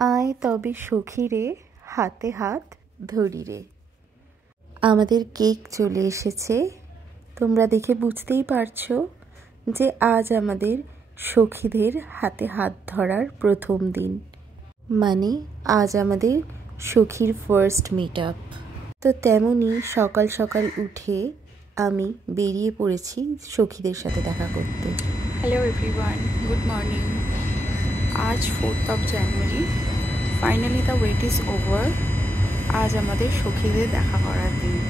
আয় তবে সখী রে, হাতে হাত ধরি রে। আমাদের কেক চলে এসেছে। তোমরা দেখে বুঝতেই পারছো যে আজ আমাদের সখীদের হাতে হাত ধরার প্রথম দিন, মানে আজ আমাদের সখীর ফার্স্ট মিট আপ। তো তেমনই সকাল সকাল উঠে আমি বেরিয়ে পড়েছি সখীদের সাথে দেখা করতে। Hello everyone, good morning. আজ 4th of January, finally the wait is over. আজ আমাদের সখীদের দেখা করার দিন।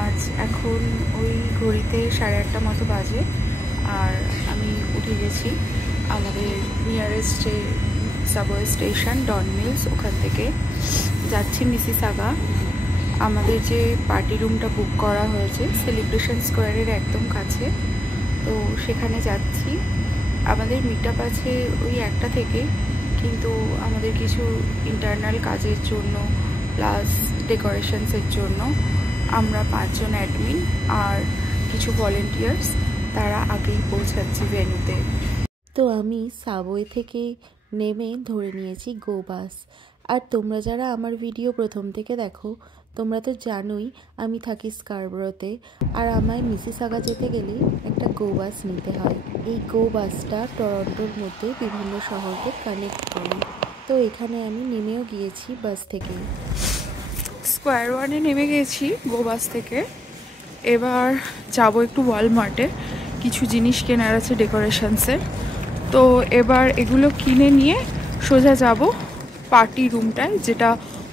আজ এখন ওই ঘড়িতে 8:30 মতো বাজে, আর আমি উঠে গেছি আমাদের নিয়ারেস্ট যে সাবওয়ে স্টেশন ডন মিলস, ওখান থেকে যাচ্ছি মিসিসাগা। আমাদের যে পার্টি রুমটা বুক করা হয়েছে সেলিব্রেশন স্কোয়ারের একদম কাছে, তো সেখানে যাচ্ছি। আমাদের মিট আপ আছে ওই 1টা থেকে, কিন্তু আমাদের কিছু ইন্টারনাল কাজের জন্য প্লাস ডেকোরেশনসের জন্য আমরা 5 জন অ্যাডমিন আর কিছু ভলেন্টিয়ার্স তারা আগেই পৌঁছাচ্ছি ভেন্যুতে। তো আমি সাবওয়ে থেকে নেমে ধরে নিয়েছি গো বাস। আর তোমরা যারা আমার ভিডিও প্রথম থেকে দেখো তোমরা তো জানোই আমি থাকি স্কারবোরোতে, আর আমায় মিসিসাগা যেতে গেলে একটা গো বাস নিতে হয়। এই গো বাসটা টরন্টোর মধ্যে বিভিন্ন শহরকে কানেক্ট করে। তো এখানে আমি নেমেও গিয়েছি বাস থেকে। স্কোয়ার ওয়ানে নেমে গেছি গো বাস থেকে। এবার যাবো একটু ওয়ালমার্টে, কিছু জিনিস কেনার আছে ডেকোরেশনসের। তো এবার এগুলো কিনে নিয়ে সোজা যাব পার্টি রুমটায় যেটা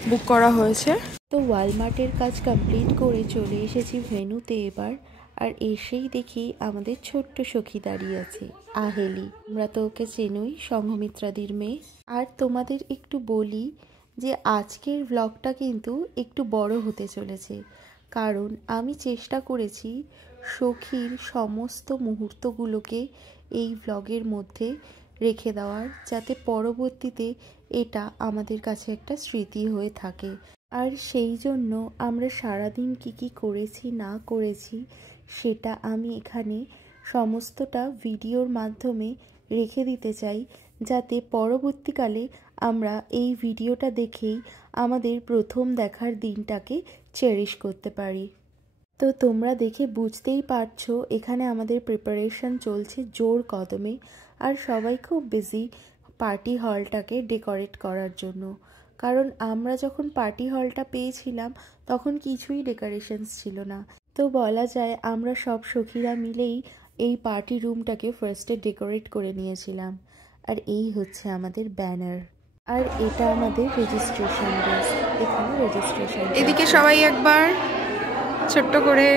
বুক করা হয়েছে। তো ওয়ালমার্টের কাজ কমপ্লিট করে চলে এসেছি ভেন্যুতে এবার। আর এসেই দেখি আমাদের ছোট্ট সখী দাঁড়িয়ে আছে, আহেলি। তোমরা তো ওকে চেনোই, সংঘমিত্রাদির মেয়ে। আর তোমাদের একটু বলি যে আজকের ব্লগটা কিন্তু একটু বড় হতে চলেছে, কারণ আমি চেষ্টা করেছি সখীর সমস্ত মুহূর্তগুলোকে এই ব্লগের মধ্যে রেখে দেওয়ার, যাতে পরবর্তীতে এটা আমাদের কাছে একটা স্মৃতি হয়ে থাকে। আর সেই জন্য আমরা সারাদিন কি করেছি না করেছি সেটা আমি এখানে সমস্তটা ভিডিওর মাধ্যমে রেখে দিতে চাই, যাতে পরবর্তীকালে আমরা এই ভিডিওটা দেখেই আমাদের প্রথম দেখার দিনটাকে চেরিশ করতে পারি। তো তোমরা দেখে বুঝতেই পারছো এখানে আমাদের প্রিপারেশন চলছে জোর কদমে, আর সবাই খুব বিজি পার্টি হলটাকে ডেকোরেট করার জন্য। কারণ আমরা যখন পার্টি হলটা পেয়েছিলাম তখন কিছুই ডেকোরেশনস ছিল না। তো বলা যায় আমরা সব সখীরা মিলেই এই পার্টি রুমটাকে ফার্স্টে ডেকোরেট করে নিয়েছিলাম। আর এই হচ্ছে আমাদের ব্যানার, আর এটা আমাদের রেজিস্ট্রেশন ডেস্ক। এখানে রেজিস্ট্রেশন, এদিকে সবাই একবার ছোট্ট করে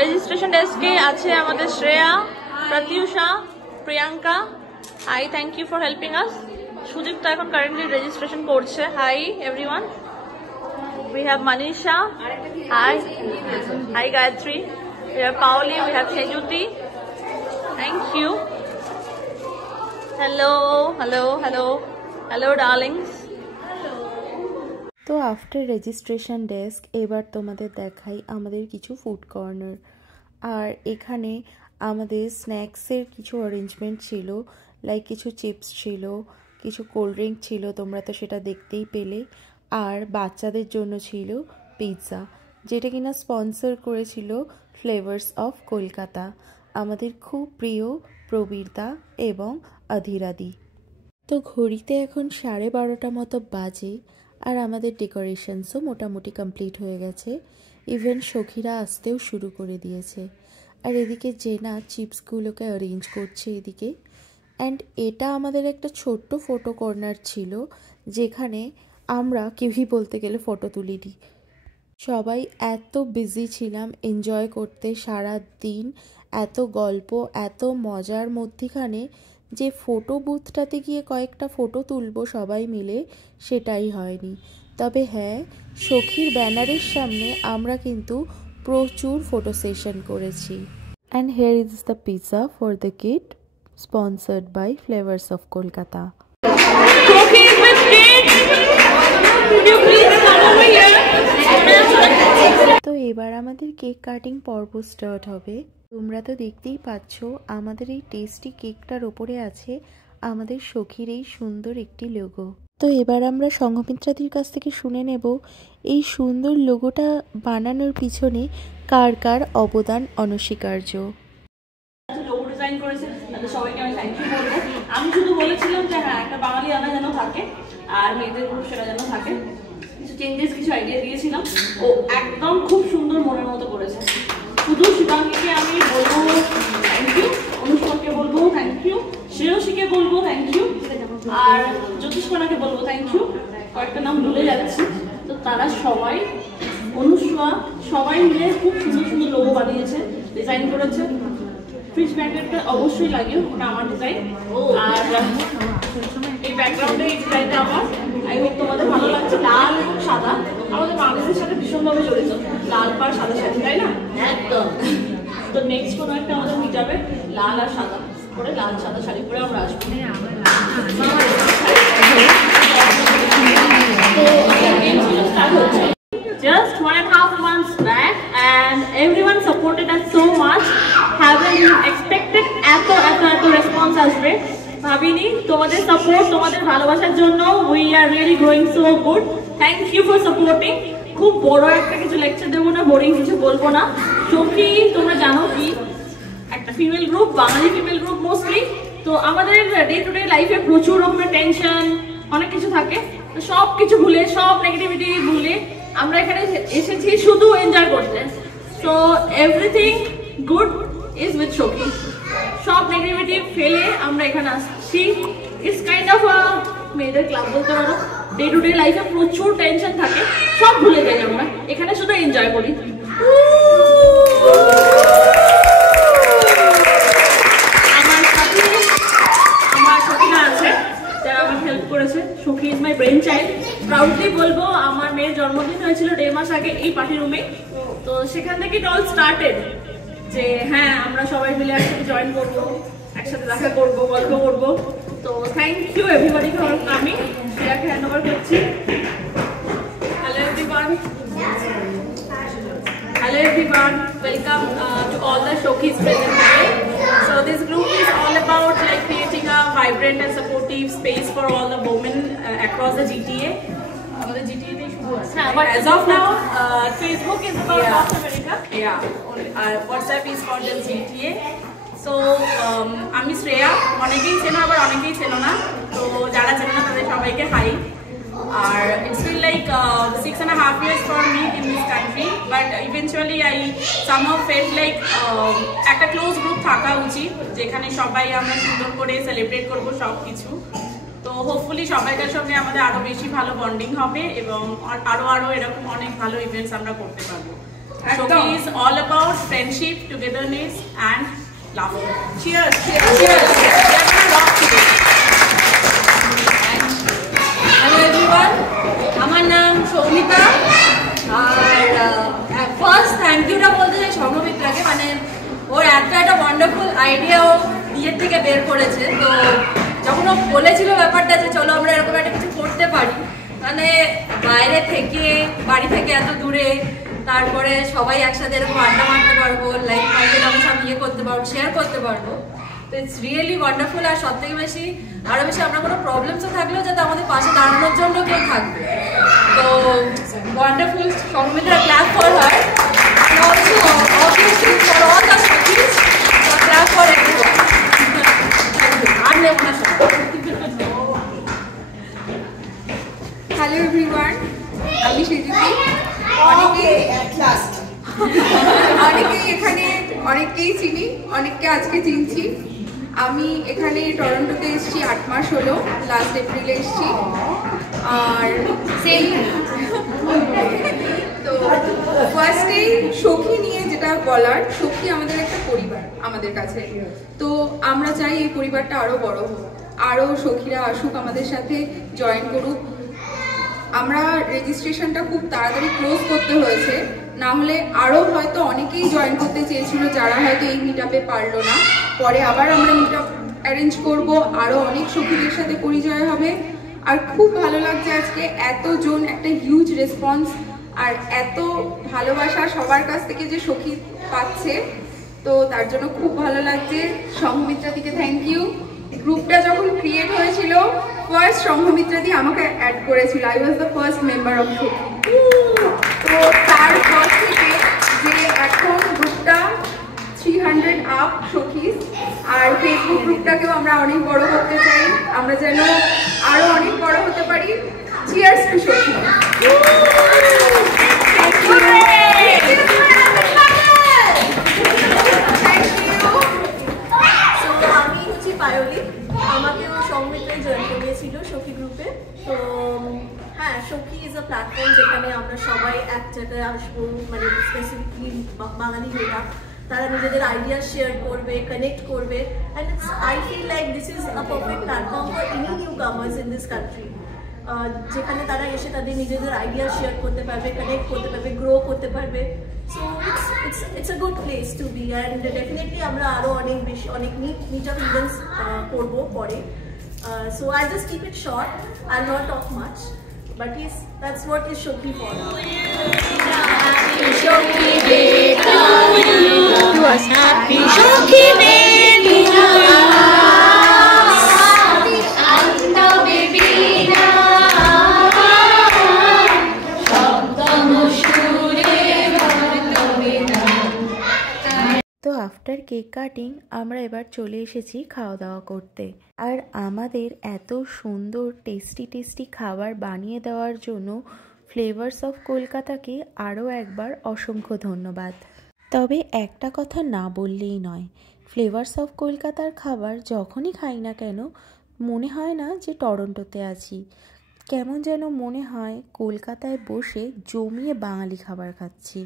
রেজিস্ট্রেশন ডেস্কে আছে আমাদের Shreya, Pratyusha, Priyanka. Hi, thank you for helping us. Sudip তো এখন কারেন্টলি রেজিস্ট্রেশন করছে। Hi everyone, we have Manisha. Hi, hi Gayatri. We have Paoli, we have Sejuti. Thank you. Hello hello hello hello darlings. তো আফটার রেজিস্ট্রেশন ডেস্ক এবার তোমাদের দেখাই আমাদের কিছু ফুড কর্নার। আর এখানে আমাদের স্ন্যাক্সের কিছু অ্যারেঞ্জমেন্ট ছিল, লাইক কিছু চিপস ছিল, কিছু কোল্ড ড্রিঙ্ক ছিল, তোমরা তো সেটা দেখতেই পেলে। আর বাচ্চাদের জন্য ছিল পিৎজা, যেটা কিনা স্পন্সর করেছিল ফ্লেভার্স অফ কলকাতা, আমাদের খুব প্রিয় প্রবীরদা এবং অধীরাদি। তো ঘড়িতে এখন 12:30 মতো বাজে, আর আমাদের ডেকোরেশনসও মোটামুটি কমপ্লিট হয়ে গেছে। ইভেন সখীরা আসতেও শুরু করে দিয়েছে। আর এদিকে জেনা চিপসগুলোকে অ্যারেঞ্জ করছে এদিকে। অ্যান্ড এটা আমাদের একটা ছোট্ট ফটো কর্নার ছিল, যেখানে আমরা কেউই বলতে গেলে ফটো তুলিনি। সবাই এত বিজি ছিলাম এনজয় করতে সারা দিন, এত গল্প, এত মজার মধ্যিখানে যে ফটো বুথটাতে গিয়ে কয়েকটা ফটো তুলবো সবাই মিলে, সেটাই হয়নি। তবে হ্যাঁ, সখীর ব্যানারের সামনে আমরা কিন্তু প্রচুর ফটো সেশন করেছি। And here is the pizza for the kid. sponsored by Flavors of Kolkata. Cookies with cake. Could you please come over here? তো এবার আমাদের কেক কাটিং পর্ব স্টার্ট হবে। তোমরা তো দেখতেই পাচ্ছ আমাদের এই টেস্টি কেকটার ওপরে আছে আমাদের সখীর এই সুন্দর একটি লোগো। তো এবার আমরা সংঘমিত্রাদির কাছ থেকে শুনে নেব এই সুন্দর লোগোটা বানানোর পিছনে কার কার অবদান অনস্বীকার্য। লোগো ডিজাইন করেছে তাদের সবাইকে আমি থ্যাংক ইউ বলবো। আমি শুধু বলেছিলাম যে হ্যাঁ একটা বাঙালি আনা যেন থাকে আর মেয়েদের গ্রুপ সেটা যেন থাকে, কিছু চেঞ্জেস কিছু আইডিয়া দিয়েছিলাম। ও একদম খুব সুন্দর মনের মতো করেছে। শুধু শিবাঙ্গীকে আমি বলবো থ্যাংক ইউ, অনুষ্মাকে বলবো থ্যাংক ইউ, শ্রেয়সীকে বলবো থ্যাংক ইউ, আর জ্যোতিষ্কণাকে বলবো থ্যাংক ইউ। কয়েকটা নাম ভুলে যাচ্ছি। তো তারা সবাই, অনুষ্মা, সবাই মিলে খুব সুন্দর সুন্দর লোগো বানিয়েছে, ডিজাইন করেছে। ফিশ ব্যাকেটটা অবশ্যই লাগে, ওটা আমার ডিজাইন। আর এই ব্যাকগ্রাউন্ডে এই ডিজাইনটা আমার। আই হোপ তোমাদের ভালো লাগছে। লাল এবং সাদা আমাদের বাংলাদেশের সাথে ভীষণভাবে জড়িত, লাল পাড় সাদা শাড়ি, তাই না? একদম। তো নেক্সট কোনো একটা আমাদের মিট হবে লাল আর সাদা করে, লাল সাদা শাড়ি পরে আমরা আসবো। Just 1.5 months back and everyone supported us so much. Haven't expected eto response আসবে ভাবিনি। তোমাদের সাপোর্ট, তোমাদের ভালোবাসার জন্য we are really growing so good. Thank you for supporting. খুব বড় একটা কিছু লেকচার দেবো না, বোরিং কিছু বলবো না। সখী তোমরা জানো কি একটা ফিমেল গ্রুপ, বাঙালি ফিমেল গ্রুপ মোস্টলি। তো আমাদের ডে টু ডে লাইফে প্রচুর রকমের টেনশন অনেক কিছু থাকে। তো সব কিছু ভুলে, সব নেগেটিভিটি ভুলে আমরা এখানে এসেছি শুধু এনজয় করতে। So everything good is with সখী। সব নেগেটিভিটি ফেলে আমরা এখানে আসছি। ইটস কাইন্ড অফ আ মেয়েদের ক্লাব বলতে পারো। ডে টু ডে লাইফে প্রচুর টেনশন থাকে, সব ভুলে যাই আমরা, এখানে শুধু এনজয় করি। আমার সাথে আমার সখীরা আছে যারা আমাকে হেল্প করেছে। সখী is my brain child. Proudly বলবো আমার মেয়ের জন্মদিন হয়েছিল 1.5 মাস আগে এই পার্টি রুমে। তো সেখান থেকে ইট অল স্টার্টেড যে হ্যাঁ আমরা সবাই মিলে একসাথে জয়েন করবো, একসাথে দেখা করবো, গল্প করবো। তো thank you everybody for coming. শ্রেয়াকে হ্যান্ড ওভার করছি। Hello everyone, welcome to all the Shokhis present today. So this group is all about like creating a vibrant and supportive space for all the women across the GTA. As of now, Facebook is about North America. WhatsApp is for the GTA. So আমি শ্রেয়া, অনেকেই চেনো আবার অনেকেই চেনো না। তো যারা চেনো না তাদের সবাইকে হাই। আর it's been like 6.5 years for me in this country, but eventually I somehow felt like একটা ক্লোজ গ্রুপ থাকা উচিত যেখানে সবাই আমরা সুন্দর করে সেলিব্রেট করবো সব কিছু। তো হোপফুলি সবাইকার সঙ্গে আমাদের আরো বেশি ভালো বন্ডিং হবে এবং আরো এরকম অনেক ভালো ইভেন্টস আমরা করতে পারবো। Shoki is all about friendship, togetherness and laughter. Cheers! Cheers! Hello everyone, আমার নাম সৌমিতা। আর ফার্স্ট থ্যাংক ইউটা বলতে চাই সংঘমিত্রাকে, মানে ওর একটা ওয়ান্ডারফুল আইডিয়া ও বিয়ের থেকে বের করেছে। তো যখন ও বলেছিল ব্যাপারটা যে চলো আমরা এরকম একটা কিছু করতে পারি, মানে বাইরে থেকে বাড়ি থেকে এত দূরে, তারপরে সবাই একসাথে এরকম আড্ডা মারতে পারবো, লাইক মাইন্ডেড আমরা সব ইয়ে করতে পারবো, শেয়ার করতে পারবো। তো ইটস রিয়েলি ওয়ান্ডারফুল। আর সব থেকে বেশি আরো বেশি আমরা কোনো প্রবলেমসও থাকলেও যাতে আমাদের পাশে দাঁড়ানোর জন্য কেউ থাকবে। তো wonderful. Sanghamitra, clap for her. And also obviously for all the Shokhis, clap for everyone. আর নেব না সব। হ্যালো এভরিওয়ান, আমি সৃজিতি। অনেকেই এখানে অনেককেই চিনি, অনেককে আজকে চিনছি। আমি এখানে টরন্টোতে এসেছি 8 মাস হলো, লাস্ট এপ্রিলে এসেছি। আর সেই তো ফার্স্টেই সখী নিয়ে যেটা বলার, সখী আমাদের একটা পরিবার আমাদের কাছে। তো আমরা চাই এই পরিবারটা আরও বড় হোক, আরও সখীরা আসুক, আমাদের সাথে জয়েন করুক। আমরা রেজিস্ট্রেশনটা খুব তাড়াতাড়ি ক্লোজ করতে হয়েছে, না হলে আরও হয়তো অনেকেই জয়েন করতে চেয়েছিল যারা হয়তো এই মিট আপে পারলো না। পরে আবার আমরা মিট আপ রিঅ্যারেঞ্জ করব, আরও অনেক সখীদের সাথে পরিচয় হবে। আর খুব ভালো লাগছে আজকে এতজন, একটা হিউজ রেসপন্স আর এত ভালোবাসা সবার কাছ থেকে যে সখী পাচ্ছে, তো তার জন্য খুব ভালো লাগছে। সংঘমিত্রাদিকে থ্যাংক ইউ। গ্রুপটা যখন ক্রিয়েট হয়েছিল ফার্স্ট সংঘমিত্রাদি আমাকে অ্যাড করেছিল, I was the first member of সখী। তো তারপর থেকে যে এখন গ্রুপটা 300 আপ সখীস, আর ফেসবুক গ্রুপটাকেও আমরা অনেক বড় করতে চাই, আমরা যেন আরো অনেক বড় হতে পারি। চিয়ার্স টু সখী। আমি হচ্ছি পায়লি, আমাকেও সংমিত্রায় জয়েন করিয়েছিল সখী গ্রুপে। তো হ্যাঁ, সখী ইজ আ প্ল্যাটফর্ম যেখানে আমরা সবাই এক জায়গায় আসবো, মানে স্পেসিফিকলি বাঙালি মেয়েরা, তারা নিজেদের আইডিয়া শেয়ার করবে, কানেক্ট করবে। And it's I feel like this is a perfect platform for any newcomers in this country, যেখানে তারা এসে তাদের নিজেদের আইডিয়া শেয়ার করতে পারবে, কানেক্ট করতে পারবে, গ্রো করতে পারবে। So it's a good place to be. And definitely আমরা আরও অনেক বেশি অনেক মিট আপ ইভেন্টস করবো পরে। So I just keep it short, I not talk much, but yes, that's what is Shokhi for. Happy Shokhi Day to you. To us, Happy Shokhi Day to you. Anta baby na, shabda mushure bhartabe na. তো after cake cutting আমরা এবার চলে এসেছি খাওয়া দাওয়া করতে। আর আমাদের এত সুন্দর টেস্টি খাবার বানিয়ে দেওয়ার জন্য ফ্লেভার্স অফ কলকাতাকে আরও একবার অসংখ্য ধন্যবাদ। তবে একটা কথা না বললেই নয়, ফ্লেভার্স অফ কলকাতার খাবার যখনই খাই না কেন মনে হয় না যে টরন্টোতে আছি, কেমন যেন মনে হয় কলকাতায় বসে জমিয়ে বাঙালি খাবার খাচ্ছি।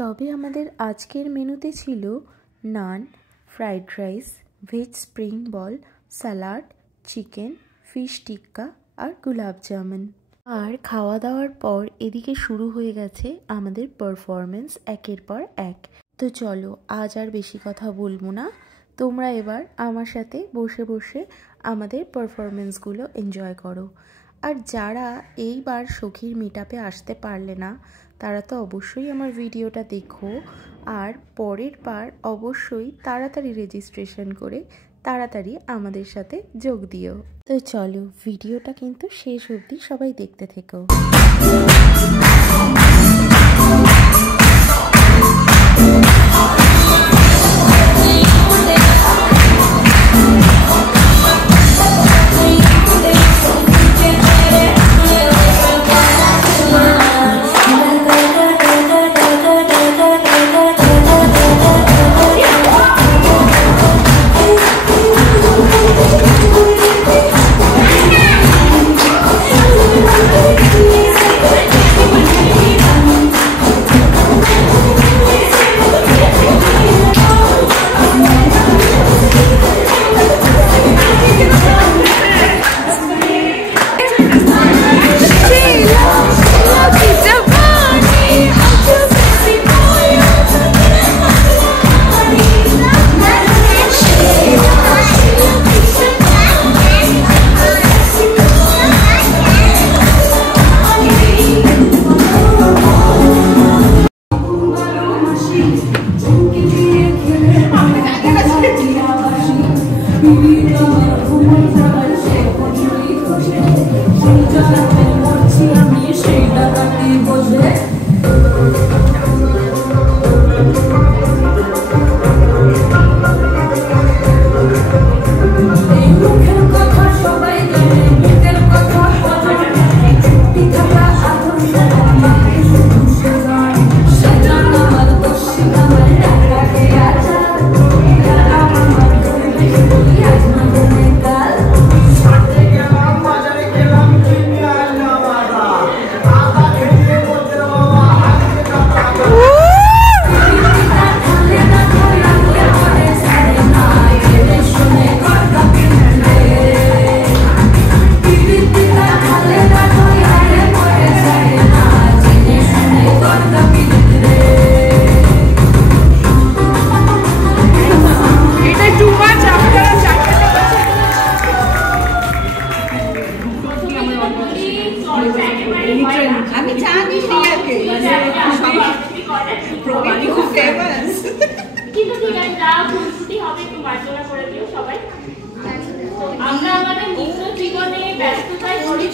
তবে আমাদের আজকের মেনুতে ছিল নান, ফ্রাইড রাইস, ভেজ স্প্রিং বল, স্যালাড, চিকেন, ফিশ টিক্কা আর গুলাব জামুন। আর খাওয়া দাওয়ার পর এদিকে শুরু হয়ে গেছে আমাদের পারফরমেন্স একের পর এক। তো চলো আজ আর বেশি কথা বলবো না, তোমরা এবার আমার সাথে বসে বসে আমাদের পারফরমেন্সগুলো এনজয় করো। আর যারা এইবার সখীর মিট আপে আসতে পারলে না তারা তো অবশ্যই আমার ভিডিওটা দেখো, আর পরের বার অবশ্যই তাড়াতাড়ি রেজিস্ট্রেশন করে তাড়াতাড়ি আমাদের সাথে যোগ দিও। তো চলো ভিডিওটা কিন্তু শেষ অবধি সবাই দেখতে থেকো।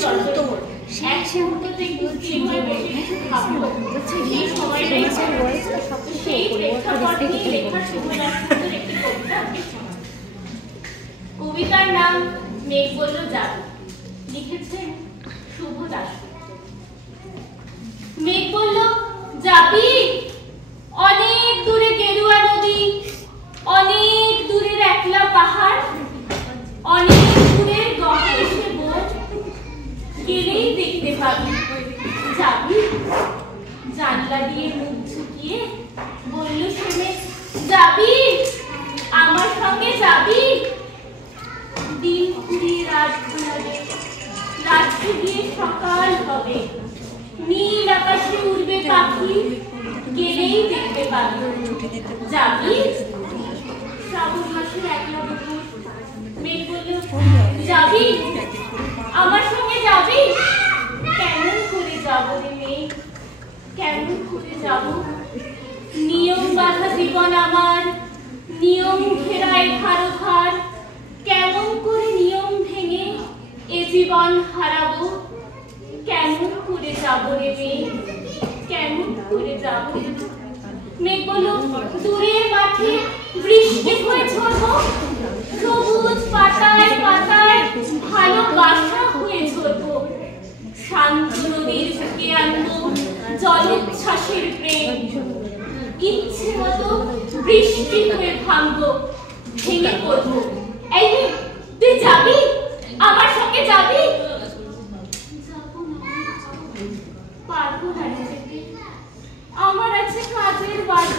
এক মুহূর্তে একটু স্ত্রী হয়ে বেশি কিছু ভাবলো সেই সময়টাই সেই প্রেক্ষাপট নিয়ে লেখা শুভ দাশগুপ্তের একটি কবিতা। কবিতার নাম মেঘ বলল যাবি, লিখেছেন শুভ দাশগুপ্ত। মেঘ বলল যাবি, অনেক দূরে গেরুয়া নদী, অনেক দূরের একলা পাহাড়, অনেক দূরের গহরে সে বোট, গেলেই দেখতে পাবি। যাবি? জানলা দিয়ে মুখ ঝুঁকিয়ে বলল সে মেঘ, যাবি? আমার সঙ্গে যাবি? দিন ফুরিয়ে রাত ঘুরাবে, রাত্রে গিয়ে সকাল হবে, নীল আকাশে উড়বে পাখি, গেলেই দেখতে পাবি। যাবি? শ্রাবণ মাসের একলা দুপুর, মেঘ বলল যাবি? আমার সঙ্গে যাবি? কেমন করে যাবো রে মেঘ, কেমন করে যাব? নিয়ম বাঁধা জীবন আমার, নিয়ম ঘেরা এধার ওধার, কেমন করে নিয়ম ভেঙে এ জীবন হারাবো? কেমন করে যাব রে মেঘ, কেমন করে যাব? মেঘ বলল দূরের মাঠে বৃষ্টি হয়ে ঝরবো, সবুজ পাতায় পাতায় ভালোবাসা হয়ে ঝরবো, শান্ত নদীর বুকে আনবো জলোচ্ছ্বাসের প্রেম, ইচ্ছে মতো বৃষ্টি হয়ে ভাঙবো, ভেঙে পড়বো। এই তুই যাবি? আমার সঙ্গে যাবি? পারবো না রে যেতে, আমার আছে কাজের বাড়ি।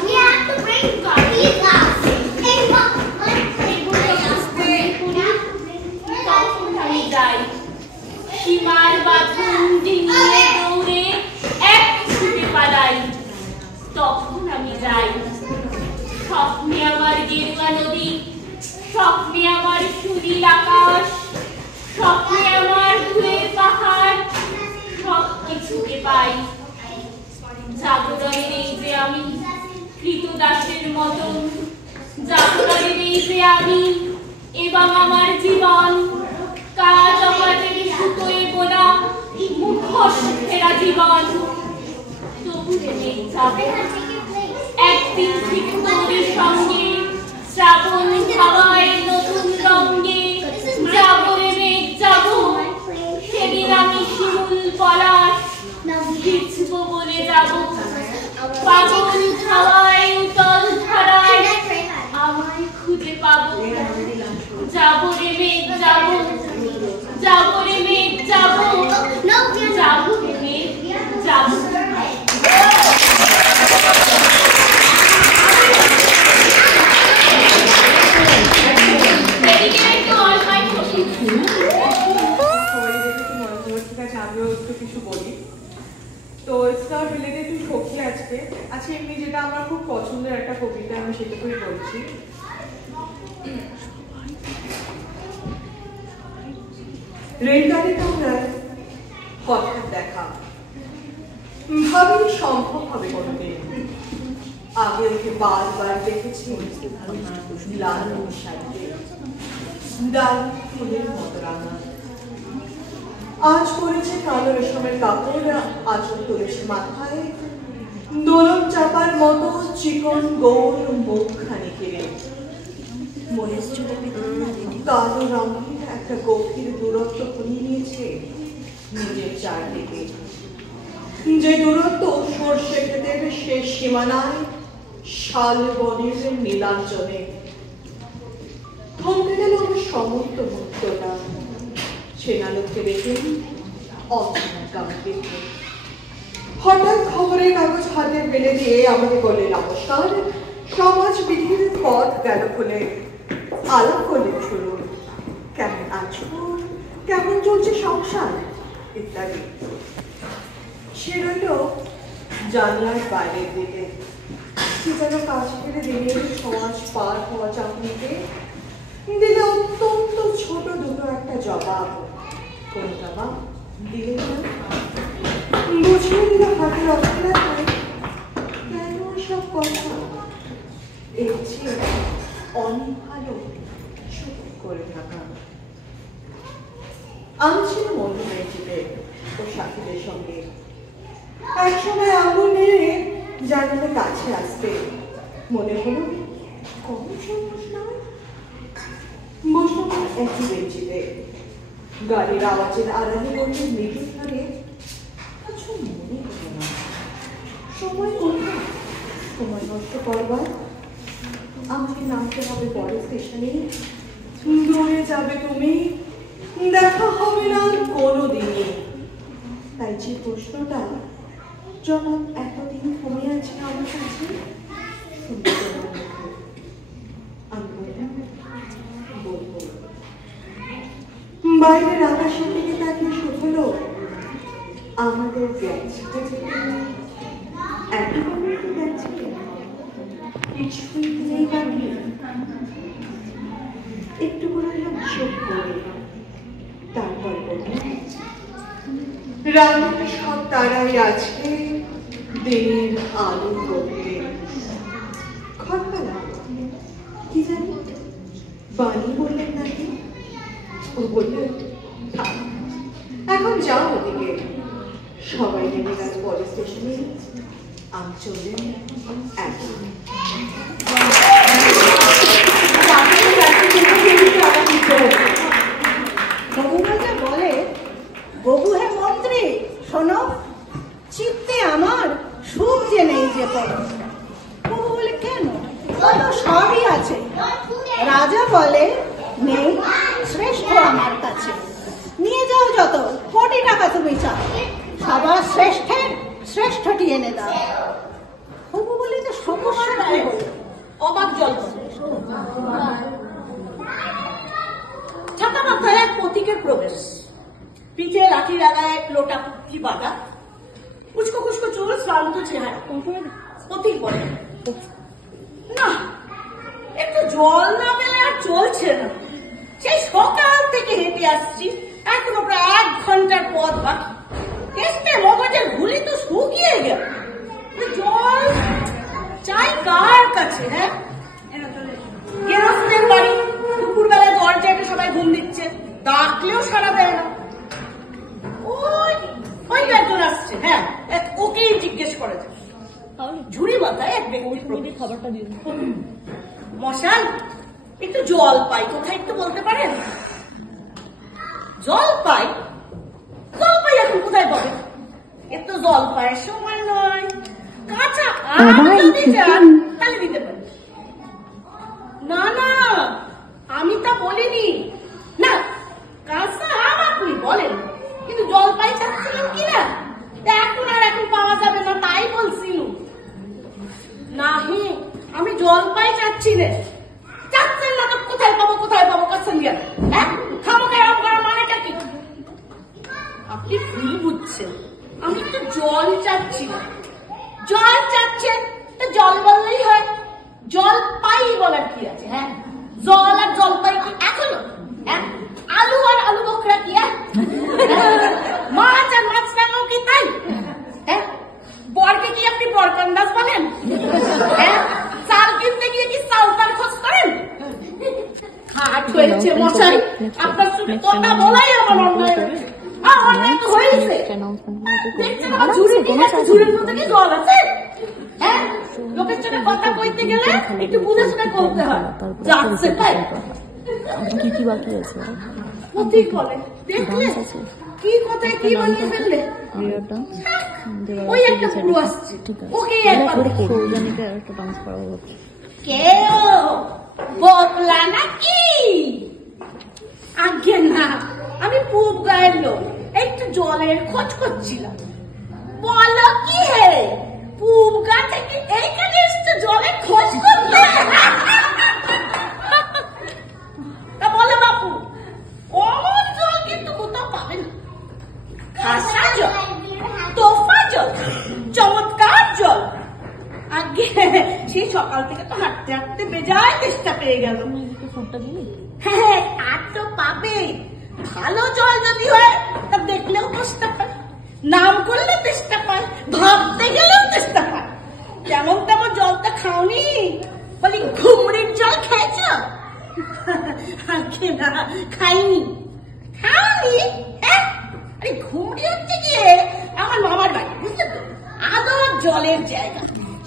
তখন আমি যাই, সীমার বাঁধন ডিঙিয়ে দৌড়ে এক ছুটে পালাই। তখন আমি যাই, স্বপ্নে আমার গেরুয়া নদী, স্বপ্নে আমার সুনীল আকাশ, স্বপ্নে আমার দূরের পাহাড়, সব কিছুকে পাই। জাগরণে নেই যে আমি কৃতদাসের মতন, জাগরণে নেই যে আমি এবং আমার জীবন কাজ অকাজের সুতোয় বোনা মুখোশ ফেরা জীবন। তবু মেঘ যাবে একদিন ঠিক তোদের সঙ্গে, শ্রাবণ হাওয়ায় নতুন রঙে যাবো রে মেঘ যাবো। সেদিন আমি শিমুল পলাশ বিছবো বলে যাবো, পাগল হাওয়ায় উতল ধারায় আমায় খুঁজে পাবো। যাবো রে মেঘ যাবো, যাবো রে মেঘ যাবো, যাবো রে মেঘ যাবো। তো ইটস নট রিলেটেড টু সখী আজকে। আজকে এমনি যেটা আমার খুব পছন্দের একটা কবিতা, আমি সেটুকুই বলছি। রেলগাড়ি কামরায় হঠাৎ দেখা, ভাবিনি সম্ভব হবে কোনোদিন। আগে ওকে বারবার দেখেছি লাল শাড়িতে, ডাল ফুলের মতো রাঙা। আজ পরেছে কালো রেশমের কাপড়, আঁচল তুলেছে মাথায়, দোলন চাপার মতো চিকন গোল মুখখানি কেড়ে। কালো রঙের একটা গভীর দূরত্ব খুঁজে নিয়েছে নিজের চারদিকে, যে দূরত্ব সর্ষে ক্ষেতের শেষ সীমানায় শাল বনের নীলাঞ্চলে। থমকে গেল আমার সমস্ত মুক্তটা, চেনা লোককে দেখে অচেনা কাউকে। হঠাৎ খবরের কাগজ হাতে ফেলে দিয়ে আমাকে বলে নমস্কার, সমাজবিধির পথ গেল খুলে। আলাপ করলেন শুরু, কেমন আছো, কেমন চলছে সংসার ইত্যাদি। সে রইল জানলার বাইরের দিকে, সে যেন কাজ ফেলে দিনের সমাজ পার হওয়া চাকরিকে দিলে অত্যন্ত ছোট দুটো একটা জবাব। কোনটা বা দিলে না, বুঝিয়ে দিল হাতের অস্থিরতায় কেন সব কথা। এর চেয়ে অনেক ভালো চুপ করে থাকা। আমি ছিলাম অন্য বেঞ্চিতে ওর সাথীদের সঙ্গে। একসময় আগুন নিয়ে জানালে কাছে আসতে মনে হলো কম সমস্যা নয়। বসলাম একই বেঞ্চিতে, গাড়ির আওয়াজের আড়ালে করতে মৃদু ধরে কিছু মনে হলো না। সময় কোথায় সময় নষ্ট করবার? আমাকে নামতে হবে বড় স্টেশনে, দূরে যাবে তুমি, দেখা হবে না কোনোদিনই। তাই যে প্রশ্নটা জবাব এতদিন কমে আছে আমার কাছে, আমি বলবো। বাইরের আকাশের দিকে তাকিয়ে শুধলো আমাদের কিছুই নেই বাকি। একটু করে চোখ করে তারপর রাতের সব তারাই আজকে দিনের আলো করতে। খরকালা কি জানি বাণী বললেন নাকি? ও বললেন এখন যাও ওদিকে, সবাই নেমে গেছে পরের স্টেশনে, আমি চললেন এখন। বহুরাজা বলে, বহু হে মন্ত্রী শোনো, চিত্তে আমার সুখ যে নেই যে পড়ো। বহু বলে কেন? তো সবই আছে। রাজা বলে নেই, শ্রেষ্ঠ আমার কাছে, নিয়ে যাও যত কোটি টাকা তুমি চাও, সবার শ্রেষ্ঠের শ্রেষ্ঠটি এনে দাও। বহু বলে তো সমস্যা অবাক জল ছাতা মাথায় এক পথিকের প্রবেশ, পিঠে লাঠি লাগায় লোটা কি বাঁধা, কুচকো কুচকো চুল, শ্রান্ত চেহারা। পথিক বলে না, একটু জল না পেলে আর চলছে না, সেই সকাল থেকে হেঁটে আসছি, এখনো প্রায় 1 ঘন্টার পথ বাকি, কেসতে মগজের ঘুলি তো শুকিয়ে গেল, জল চাই কার কাছে? হ্যাঁ, গেরস্তের বাড়ি, দুপুরবেলায় দরজাটা সবাই ঘুম দিচ্ছে, ডাকলেও সাড়া দেয় না। ওই একজন আসছে, হ্যাঁ, ওকেই জিজ্ঞেস করে যায়। ঝুড়ি মাথায় এক ব্যক্তি খাবারটা দিয়ে মশাই একটু জল পাই কোথায় একটু বলতে পারেন? জল পাই? জল পাই এখন কোথায় পাবে? একটু জল পায়ের সময় নয়, কাঁচা আম যদি যান তাহলে দিতে পারি। না না, আমি তা বলিনি। না, কাঁচা আম আপনি বলেন, কিন্তু জল পাই চাচ্ছিলেন কিনা এখন আর এখন পাওয়া যাবে না তাই বলছিল। নাহি, আমি জল পাই চাচ্ছি রে। চাচ্ছেন না তো কোথায় পাবো কোথায় পাবো কাছেন গিয়া? খামোখা এরকম করা মানেটা কি? আপনি ভুল বুঝছেন, আমি তো জল চাচ্ছি না। জল চাচ্ছেন তো জল বললেই হয়, জল পাই বলার কি আছে? হ্যাঁ, জল আর জল পাই কি এখনো? হ্যাঁ, আলু আর আলু বকরা কি? মাছ আর মাছ ডাঙাও কি তাই? হ্যাঁ, বরকে কি আপনি বরকান্দাজ বলেন? হ্যাঁ, চাল কিনতে গিয়ে কি চালতার খোঁজ করেন? হাট হয়েছে মশাই, আপনার শুধু কথা বলাই আমার অন্যায় হয়েছে। অন্যায় তো হয়েছে, দেখছেন আমার ঝুড়ির মধ্যে কি জল আছে? হ্যাঁ, লোকের সঙ্গে কথা কইতে গেলে একটু বুঝে শুনে করতে হয়। যাচ্ছে তাই কি কি বাকি আছে? ঠিক বলে, দেখলে কি কোথায় কি বানিয়ে ফেললে? ওই একটা পুরো আসছে, ওকে একবার সৌজানিকে একটা ডান্স করাবো। কেউ বকলা নাকি? আগে না, আমি পূব গায়ের লোক, একটু জলের খোঁজ করছিলাম। বলো কি হে, পূব গা থেকে এইখানে এসছে জলের খোঁজ করতে? তা বলে বাপু, অমন জল কিন্তু কোথাও পাবে না। খাসা জল, তোফা জল, চমৎকার জল। আগে সেই সকাল থেকে তো হাঁটতে হাঁটতে বেজায় তেষ্টা পেয়ে গেল। হ্যাঁ, আর তো পাবে। ভালো জল যদি হয় তা দেখলেও তেষ্টা পায়, নাম করলে তেষ্টা পায়, ভাবতে গেলেও তেষ্টা পায়। যেমন তেমন জলটা খাওনি, বলি ঘুমড়ির জল খেয়েছ? আগে না, খাইনি। খাও বাড়ি? হ্যাঁ, আরে ঘুমড়ি হচ্ছে গিয়ে আমার মামার বাড়ি, বুঝলে তো? আদর জলের জায়গা,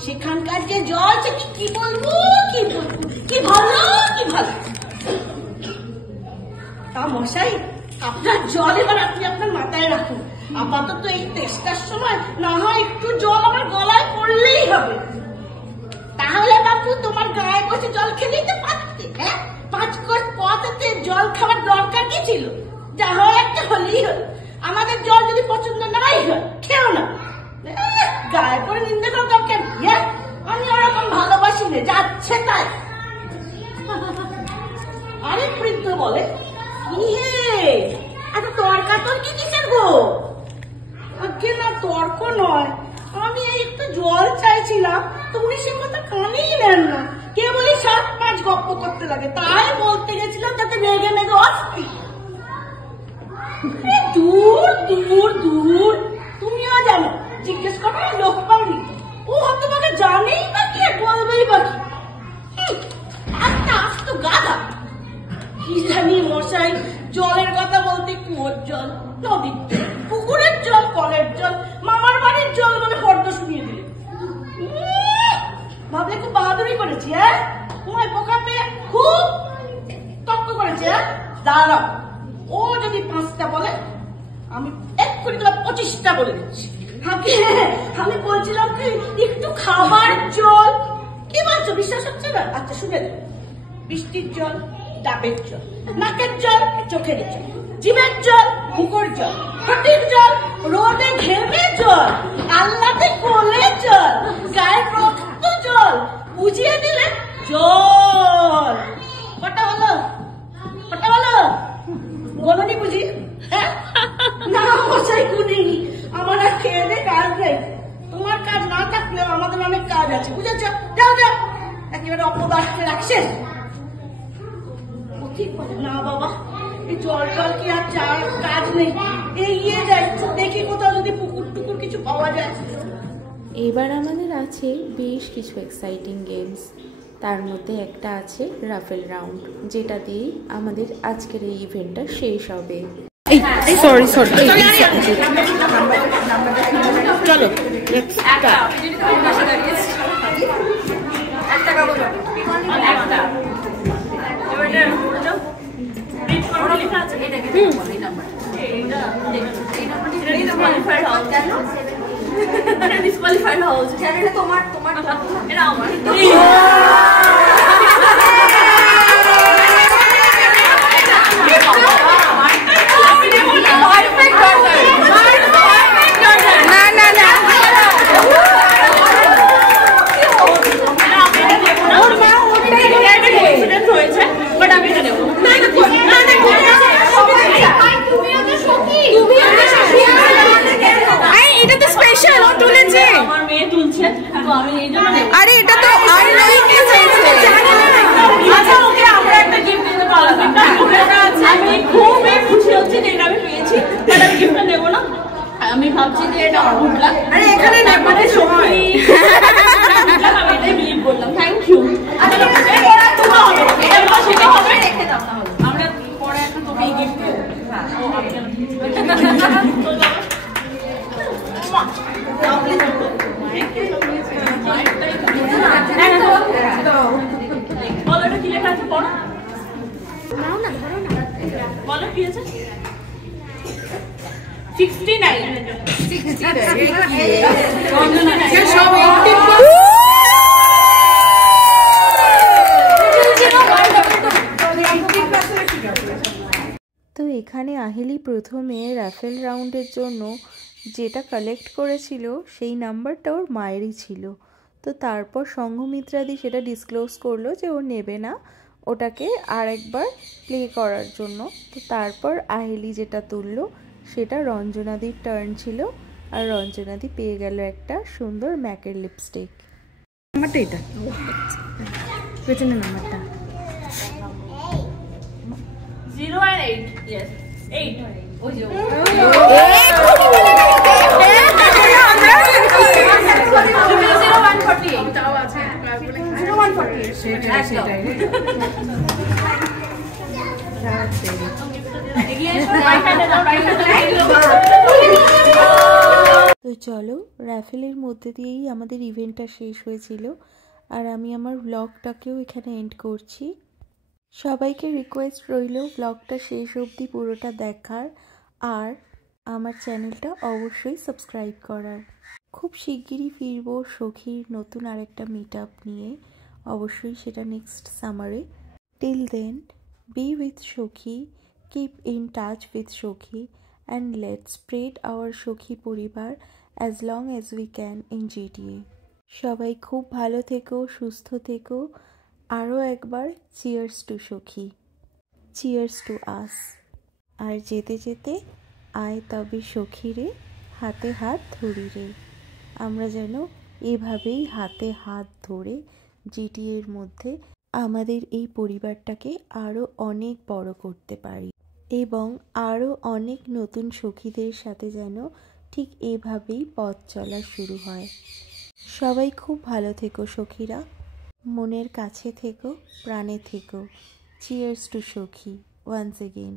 সেখানকার যে জল সেটি কি বলবো, কি বলবো, কি ভালো, কি ভালো। তা মশাই, আপনার জল এবার আপনি আপনার মাথায় রাখুন। আপাতত এই তেষ্টার সময় না হয় একটু জল আমার গলায় পড়লেই হবে। তাহলে বাপু তোমার গায়ে বসে জল খেলেই তো পারতে। হ্যাঁ, 5 কোষ পথেতে জল খাওয়ার দরকার কি ছিল? যা হয় একটা হলেই হল। আমাদের জল যদি পছন্দ নাই হয়, খেও না। গায়ে করে নিন্দে করার দরকার কি? আমি ওরকম ভালোবাসি না, যাচ্ছে তাই। আরেক বৃদ্ধ বলে, ইহে এত তর্কাতর্কি কিসের গো? আগে না, তর্ক নয়, আমি এই একটু জল চাইছিলাম, তো উনি সে কথা কানেই নেন না। কে বলি 7-5 গপ্প করতে লাগে, তাই বলতে গেছিলাম যাতে রেগে মেগে অস্থির। দূর দূর দূর, তুমিও জানো, জিজ্ঞেস করার লোক পাওনি। ও তোমাকে জানেই বা কি, বলবেই বা কি? একটা আস্ত গাধা। কি জানি মশাই, জলের কথা বলতে কুয়োর জল, নদীর জল, পুকুরের জল, কলের জল, মামার বাড়ির জল বলে ফর্দ শুনিয়ে দিলে। ভাবলে খুব বাহাদুরি করেছি। হ্যাঁ, তোমায় বোকা পেয়ে খুব তর্ক করেছে। দাঁড়াও, ও যদি 5টা বলে, আমি এক্ষুনি তোমার 25টা বলে দিচ্ছি। আমি বলছিলাম কি, একটু খাবার জল। কি বলছো, বিশ্বাস হচ্ছে না? আচ্ছা শুনে যাও। বৃষ্টির জল, ডাবের জল, নাকের জল, চোখের জল, জিভের জল, মুখের জল, হাঁটির জল, রোদে ঘেমে জল, আল্লাতে কোলে জল, গায়ের রক্ত জল, বুঝিয়ে দিলে জল। কটা হলো? কটা হলো? বলনি বুঝি? না মশাই, গুনিনি। আমার আর খেয়ে দে কাজ নেই। তোমার কাজ না থাকলেও আমাদের অনেক কাজ আছে, বুঝেছ? যাও যাও, একেবারে অপদার্থে রাখছে। না বাবা, এই জল জল কি আর চার কাজ নেই, এগিয়ে যাই, দেখি কোথাও যদি পুকুর টুকুর কিছু পাওয়া যায়। এবার আমাদের আছে বেশ কিছু এক্সাইটিং গেমস। তার মধ্যে একটা আছে রাফেল রাউন্ড, যেটা দিয়ে আমাদের আজকের এই ইভেন্টটা শেষ হবে। সরি চলো ডিসকোয়ালিফাইড হওয়া উচিত। এটা তোমার এটা আমার। আরে এটা তো আমি খুবই খুশি হচ্ছি যে এটা আমি পেয়েছি, বাট আমি গিফটটা নেবো না। আমি ভাবছি যে এটা অদ্ভুত লাগে। আরে এখানে নেবারের সময় আমি এটাই বিলিভ করলাম। Thank you. আচ্ছা এটা তোমার হবে, এটা সেটা হবে, রেখে দাও তাহলে। আমরা পরে একটা তোকেই গিফট দেব। হ্যাঁ, ও আমি কেন বলো এটা কি লেখা আছে, পড়ো। বলো কি আছে? 69 তো এখানে আহেলি প্রথমে রাফেল রাউন্ডের জন্য যেটা কালেক্ট করেছিল সেই নাম্বারটা ওর মায়েরই ছিল। তো তারপর সংঘমিত্রাদি সেটা ডিসক্লোজ করলো যে ও নেবে না, ওটাকে আর একবার প্লে করার জন্য। তো তারপর আহেলি যেটা তুললো সেটা রঞ্জনাদির টার্ন ছিল, আর রঞ্জনাদি পেয়ে গেল একটা সুন্দর ম্যাকের লিপস্টিক। নাম্বারটা এটা পেছনের নাম্বারটা 0 and 8 yes 8 ওই যে 0148 তাও আছে 0148 সেটাই তো চলো, র্যাফেলের মধ্যে দিয়েই আমাদের ইভেন্টটা শেষ হয়েছিল, আর আমি আমার ব্লগটাকেও এখানে এন্ড করছি। সবাইকে রিকোয়েস্ট রইল ব্লগটা শেষ অবধি পুরোটা দেখার, আর আমার চ্যানেলটা অবশ্যই সাবস্ক্রাইব করার। খুব শিগগিরই ফিরবো সখীর নতুন আরেকটা মিট আপ নিয়ে, অবশ্যই সেটা নেক্সট সামারে। Till then, be with Shokhi, keep in touch with Shokhi, and let's spread our Shokhi পরিবার as long as we can in GTA. সবাই খুব ভালো থেকো, সুস্থ থেকো। আরও একবার cheers to Shokhi, cheers to us. আর যেতে যেতে আয় তবে Shokhi রে, হাতে হাত ধরি রে। আমরা যেন এভাবেই হাতে হাত ধরে জিটিএর মধ্যে আমাদের এই পরিবারটাকে আরও অনেক বড় করতে পারি, এবং আরও অনেক নতুন সখীদের সাথে যেন ঠিক এভাবেই পথ চলা শুরু হয়। সবাই খুব ভালো থেকো সখীরা, মনের কাছে থেকো, প্রাণে থেকো। চিয়ার্স টু সখী ওয়ান্স এগেইন।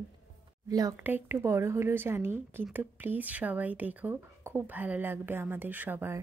ব্লগটা একটু বড় হলো জানি, কিন্তু প্লিজ সবাই দেখো, খুব ভালো লাগবে আমাদের সবার।